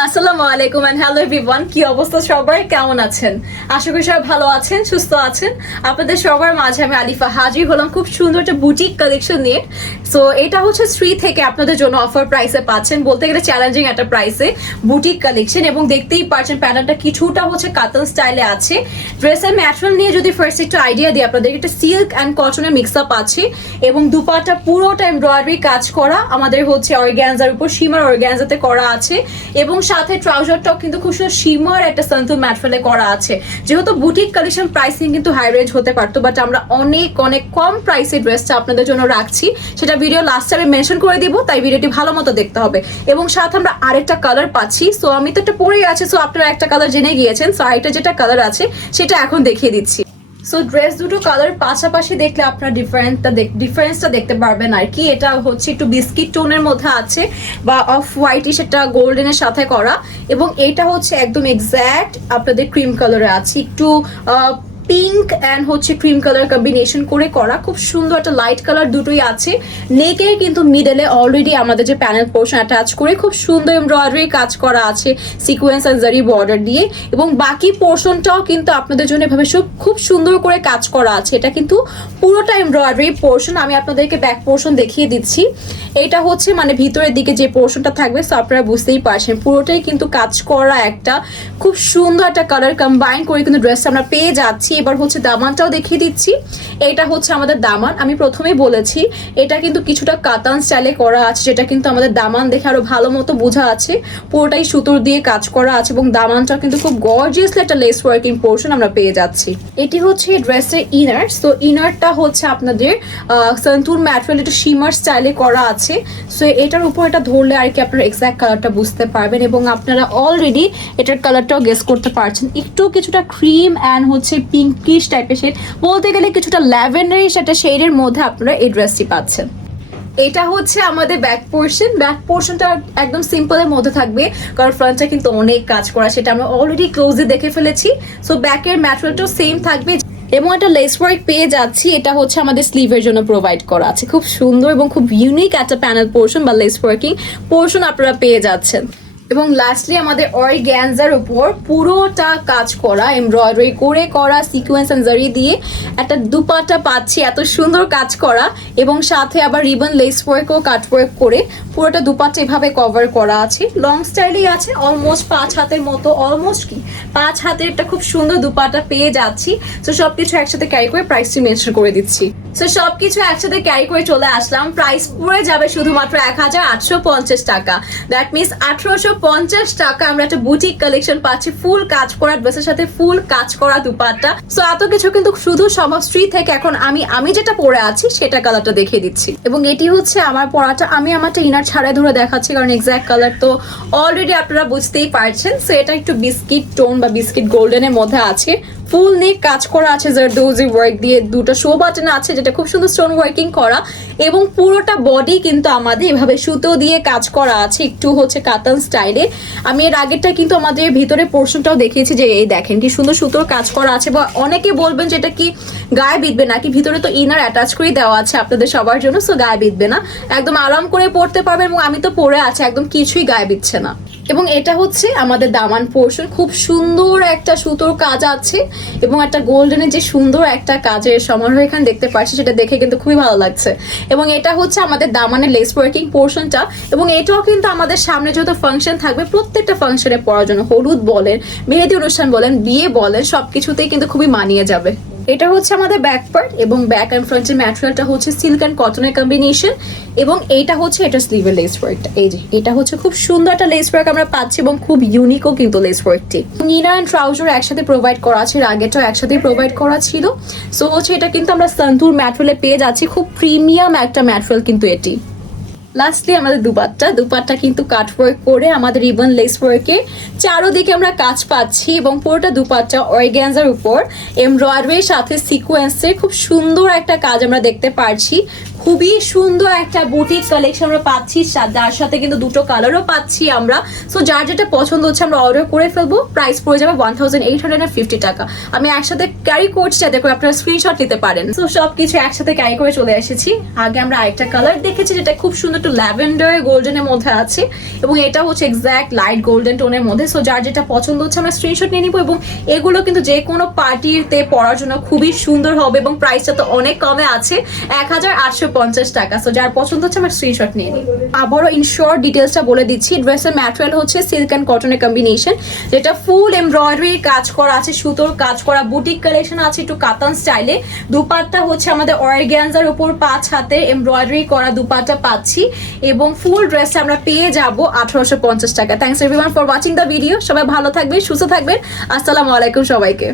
আসসালামু আলাইকুম and hello everyone, কি অবস্থা সবার, কেমন আছেন? আশা করি সবাই ভালো আছেন, সুস্থ আছেন। আপনাদের সবার মাঝে আমি আলিফা হাজির হলাম খুব সুন্দর একটা বুটিক কালেকশন নিয়ে। সো এটা হচ্ছে শ্রী থেকে আপনাদের জন্য অফার প্রাইসে পাচ্ছেন, বলতে গেলে চ্যালেঞ্জিং একটা প্রাইসে বুটিক কালেকশন। এবং দেখতেই পাচ্ছেন প্যাটার্নটা কিছুটা হচ্ছে কাতান স্টাইলে আছে। ড্রেসের ম্যাটেরিয়াল নিয়ে যদি ফার্স্ট একটু আইডিয়া দিই আপনাদের, এটা সিল্ক অ্যান্ড কটনের মিক্স আপ আছে এবং দুপাটা পুরোটা এমব্রয়ডারি কাজ করা, আমাদের হচ্ছে অর্গানজার উপর শিমার অর্গানজাতে করা আছে এবং সাথে ট্রাউজারটাও কিন্তু খুব সুন্দর শিমার একটা সন্তুল ম্যাটেরিয়ালে করা আছে। যেহেতু বুটিক কালেকশন প্রাইসিং কিন্তু হাই রেঞ্জ হতে পারতো, বাট আমরা অনেক অনেক কম প্রাইসে ড্রেসটা আপনাদের জন্য রাখছি, সেটা ভিডিও লাস্টে আমি মেনশন করে দিব, তাই ভিডিওটি ভালো মতো দেখতে হবে। এবং সাথে আমরা আরেকটা কালার পাচ্ছি। সো আমি তো একটা পরেই আছে, সো আপনারা একটা কালার জেনে গিয়েছেন, সো আরেকটা যেটা কালার আছে সেটা এখন দেখিয়ে দিচ্ছি। সো ড্রেস দুটো কালার পাশাপাশি দেখলে আপনারা ডিফারেন্সটা দেখতে পারবেন আর কি। এটা হচ্ছে একটু বিস্কিট টোনের মধ্যে আছে বা অফ হোয়াইটিশ একটা গোল্ডেনের সাথে করা, এবং এটা হচ্ছে একদম এক্স্যাক্ট আপনাদের ক্রিম কালারে আছে, একটু পিঙ্ক অ্যান্ড হচ্ছে ক্রিম কালার কম্বিনেশন করে করা, খুব সুন্দর একটা লাইট কালার দুটোই আছে। নেকে কিন্তু মিডলে অলরেডি আমাদের যে প্যানেল পোর্শন অ্যাটাচ করে খুব সুন্দর এমব্রয়ডারি কাজ করা আছে সিকোয়েন্স আর জারি বর্ডার দিয়ে, এবং বাকি পোর্শনটাও কিন্তু আপনাদের জন্য এভাবে খুব সুন্দর করে কাজ করা আছে। এটা কিন্তু পুরোটা এমব্রয়ডারি পোর্শন। আমি আপনাদেরকে ব্যাক পোর্শন দেখিয়ে দিচ্ছি। এটা হচ্ছে মানে ভিতরের দিকে যে পোর্শনটা থাকবে, সো আপনারা বুঝতেই পারছেন পুরোটাই কিন্তু কাজ করা একটা খুব সুন্দর একটা কালার কম্বাইন করে কিন্তু ড্রেসটা আমরা পেয়ে যাচ্ছি। এবার হচ্ছে দামানটাও দেখিয়ে দিচ্ছি। এটা হচ্ছে আমাদের দামান। আমি প্রথমেই বলেছি এটা কিন্তু কিছুটা কাতান স্টাইলে করা আছে, যেটা কিন্তু আমাদের দামান দেখে আরো ভালো মতো বোঝা আছে। পুরোটাই সুতোর দিয়ে কাজ করা আছে এবং দামানটাও কিন্তু খুব গর্জিয়াসলি একটা লেস ওয়ার্কিং পোর্শন আমরা পেয়ে যাচ্ছি। এটি হচ্ছে ড্রেসের ইনার। সো ইনারটা হচ্ছে আপনাদের সন্তুর ম্যাটেরিয়াল একটু শিমার স্টাইলে করা আছে। সো এটার উপর এটা ধরলে আর কি আপনারা এক্সাক্ট কালারটা বুঝতে পারবেন, এবং আপনারা অলরেডি এটার কালারটাও গেস করতে পারছেন। একটু কিছুটা ক্রিম অ্যান্ড হচ্ছে পিঙ্কিশ টাইপের শেড, বলতে গেলে কিছুটা ল্যাভেন্ডারিশ একটা শেডের মধ্যে আপনারা এই ড্রেসটি পাচ্ছেন। এটা হচ্ছে আমাদের ব্যাক পোর্শন। ব্যাক পোর্শনটা একদম সিম্পলের মধ্যে থাকবে, কারণ ফ্রন্টটা কিন্তু অনেক কাজ করা, সেটা আমরা অলরেডি ক্লোজে দেখে ফেলেছি। সো ব্যাকের ম্যাটেরিয়ালটাও সেম থাকবে এবং একটা লেস ওয়ার্ক পেয়ে যাচ্ছি। এটা হচ্ছে আমাদের স্লিভের জন্য প্রোভাইড করা আছে, খুব সুন্দর এবং খুব ইউনিক একটা প্যানেল পোর্শন বা লেস ওয়ার্কিং পোর্শন আপনারা পেয়ে যাচ্ছেন। এবং লাস্টলি আমাদের অর্গানজার উপর পুরোটা কাজ করা এমব্রয়ডারি করে করা সিকোয়েন্স এন্ড জারি দিয়ে একটা দুপাটা পাচ্ছি, এত সুন্দর কাজ করা, এবং সাথে আবার রিবন লেস ওয়ার্ক ও কাট ওয়ার্ক করে পুরোটা দুপাটা এভাবে কভার করা আছে। লং স্টাইলেই আছে, অলমোস্ট 5 হাতের মতো, অলমোস্ট কি 5 হাতের একটা খুব সুন্দর দুপাটা পেয়ে যাচ্ছি। তো সবকিছু একসাথে ক্যারি করে প্রাইসটি মেনশন করে দিচ্ছি। সো সবকিছু একসাথে ক্যারি করে চলে আসলাম, প্রাইস পড়ে যাবে শুধুমাত্র 1850 টাকা। দ্যাট মিনস 1850 টাকা আমরা একটা বুটিক কালেকশন পাচ্ছি, ফুল কাজ করা ড্রেসের সাথে ফুল কাজ করা দুপাট্টা। সো এত কিছু কিন্তু শুধু সমশ্রী থেকে। এখন আমি যেটা পরে আছি সেটা কালারটা দেখিয়ে দিচ্ছি, এবং এটি হচ্ছে আমার পরাটা। আমি আমারটা ইনার ছাড়াই ধরে দেখাচ্ছি, কারণ এক্স্যাক্ট কালার তো অলরেডি আপনারা বুঝতেই পারছেন। সো এটা একটু বিস্কিট টোন বা বিস্কিট গোল্ডেনের মধ্যে আছে, ফুল নেক কাজ করা আছে জারদৌজি ওয়ার্ক দিয়ে, দুটো শো বাটন আছে যেটা খুব সুন্দর স্টোন ওয়ার্কিং করা, এবং পুরোটা বডি কিন্তু আমাদের এভাবে সুতো দিয়ে কাজ করা আছে, একটু হচ্ছে কাতান স্টাইলে। আমি এর আগেরটা কিন্তু আমাদের ভিতরে পোর্শনটাও দেখিয়েছি, যে এই দেখেন কি সুন্দর সুতোর কাজ করা আছে। বা অনেকে বলবেন যে এটা কি গায়ে বিঁধবে নাকি, ভিতরে তো ইনার অ্যাটাচ করে দেওয়া আছে আপনাদের সবার জন্য, সো গায়ে বিঁধবে না, একদম আরাম করে পরতে পারবেন। এবং আমি তো পরে আছি, একদম কিছুই গায়ে বিঁধছে না। এবং এটা হচ্ছে আমাদের দামান পোর্শন, খুব সুন্দর একটা সুতোর কাজ আছে এবং একটা গোল্ডেনের যে সুন্দর একটা কাজের সমারোহ এখানে দেখতে পাচ্ছি, সেটা দেখে কিন্তু খুবই ভালো লাগছে। এবং এটা হচ্ছে আমাদের দামানের লেস ওয়ার্কিং পোর্শনটা, এবং এটাও কিন্তু আমাদের সামনে যত ফাংশন থাকবে প্রত্যেকটা ফাংশনে পরার জন্য, হলুদ বলেন, মেহেদি অনুষ্ঠান বলেন, বিয়ে বলেন, সবকিছুতেই কিন্তু খুবই মানিয়ে যাবে। এটা হচ্ছে আমাদের ব্যাক পার্ট, এবং ব্যাক অ্যান্ড ফ্রন্টের ম্যাটেরিয়ালটা হচ্ছে সিল্ক অ্যান্ড কটনের কম্বিনেশন, এবং এইটা হচ্ছে এটা স্লিভের লেস ওয়ার্কটা। এই যে এটা হচ্ছে খুব সুন্দর একটা লেস ওয়ার্ক আমরা পাচ্ছি, এবং খুব ইউনিকও কিন্তু লেস ওয়ার্কটি। ইনার অ্যান্ড ট্রাউজার একসাথে প্রোভাইড করা আছে, আগেটাও একসাথে প্রোভাইড করা ছিল। সো হচ্ছে এটা কিন্তু আমরা সন্তুর ম্যাটেরিয়ালে পেয়ে যাচ্ছি, খুব প্রিমিয়াম একটা ম্যাটেরিয়াল কিন্তু এটি। লাস্টলি আমাদের দুপাট্টা কিন্তু কাট ওয়ার্ক করে আমাদের রিবন লেস ওয়ার্কে চারোদিকে আমরা কাজ পাচ্ছি, এবং পুরোটা দুপাট্টা অর্গানজার উপর এমব্রয়ডারির সাথে সিকোয়েন্সের খুব সুন্দর একটা কাজ আমরা দেখতে পাচ্ছি। খুবই সুন্দর একটা বুটিক কালেকশন আমরা পাচ্ছি, যার সাথে কিন্তু দুটো কালারও পাচ্ছি আমরা। সো যার যেটা পছন্দ হচ্ছে আমরা অর্ডার করে ফেলবো। প্রাইস পড়ে যাবে 1850 টাকা। আমি একসাথে ক্যারি করছি যাতে করে আপনারা স্ক্রিনশট নিতে পারেন। সো সবকিছু একসাথে ক্যারি করে চলে এসেছি। আগে আমরা আরেকটা কালার দেখেছি যেটা খুব সুন্দর একটু ল্যাভেন্ডার গোল্ডেনের মধ্যে আছে, এবং এটা হচ্ছে এক্স্যাক্ট লাইট গোল্ডেন টোনের মধ্যে। সো যার যেটা পছন্দ হচ্ছে আমরা স্ক্রিনশট নিয়ে নিবো, এবং এগুলো কিন্তু যে কোনো পার্টিতে পরার জন্য খুবই সুন্দর হবে, এবং প্রাইসটা তো অনেক কমে আছে 1850 টাকা। সো যার পছন্দ হচ্ছে আমরা স্ক্রিনশট নিয়ে নিই। আবারও ইন শর্ট ডিটেলসটা বলে দিচ্ছি। ড্রেসের ম্যাটেরিয়াল হচ্ছে সিল্ক অ্যান্ড কটনের কম্বিনেশন, যেটা ফুল এমব্রয়ডারি কাজ করা আছে, সুতোর কাজ করা বুটিক কালেকশন আছে একটু কাতান স্টাইলে। দুপাট্টা হচ্ছে আমাদের অর্গানজার উপর 5 হাতে এমব্রয়ডারি করা দুপাট্টা পাচ্ছি, এবং ফুল ড্রেসটা আমরা পেয়ে যাব 1850 টাকা। Thanks everyone for watching the video. সবাই ভালো থাকবেন, সুস্থ থাকবেন। আসসালামু আলাইকুম সবাইকে।